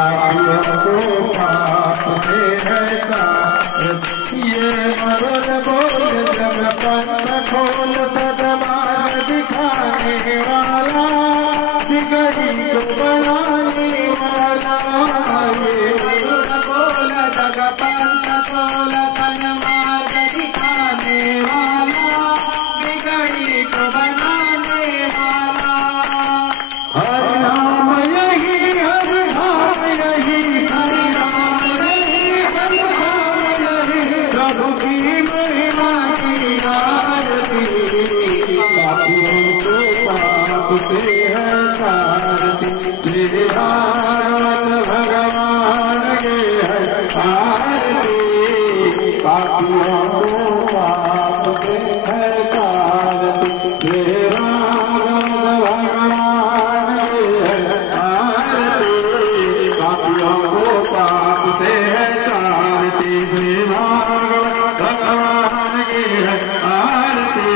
पापियों को पाप से हटा। ये मरण बोल जब पंथ खोल सदमार्ग दिखाने वाला, बिगड़ी को बनाने वाला। ये मरण बोल जब पंथ खोल सदमार्ग दिखाने वाला, बिगड़ी को बनाने वाला। हर नाम यही, हर नाम यही, हर नाम यही, हर नाम यही, प्रभु की महिमा की आरती। पापियों को पाप से हटाती, श्री भागवत भगवान के है आरती। पापियों को पाप से हटाती, श्री भागवत भगवान के है आरती। पापियों को पाप से हटाती, श्री भागवत भगवान की है आरती।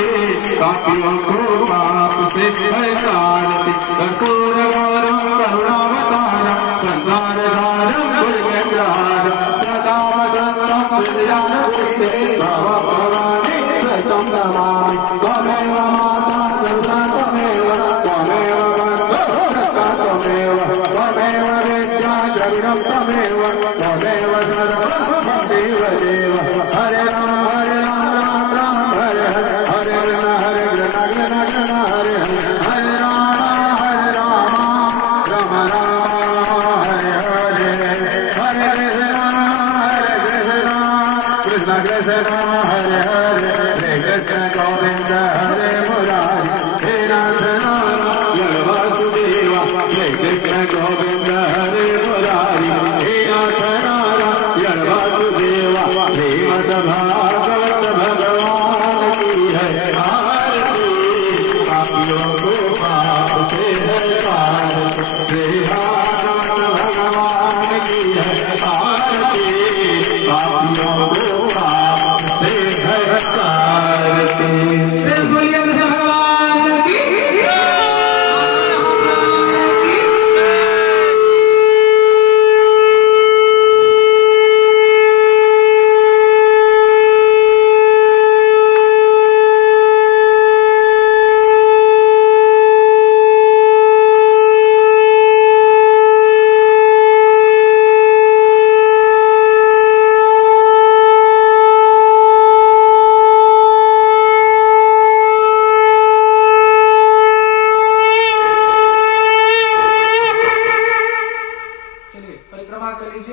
पापियों को पाप से हटाती, कर्पूर गौरम करुणावतारम, संसार सारम भुजगेन्द्रहारम, सदा वदन्तं हृदयानपुष्टे, भव भवानी सतं नमामि। त्वमेव माता दुर्गा, त्वमेव बन्धुः त्वमेव, त्वमेव विद्या जगदं त्वमेव, त्वमेव सर्वं देव देव। हरे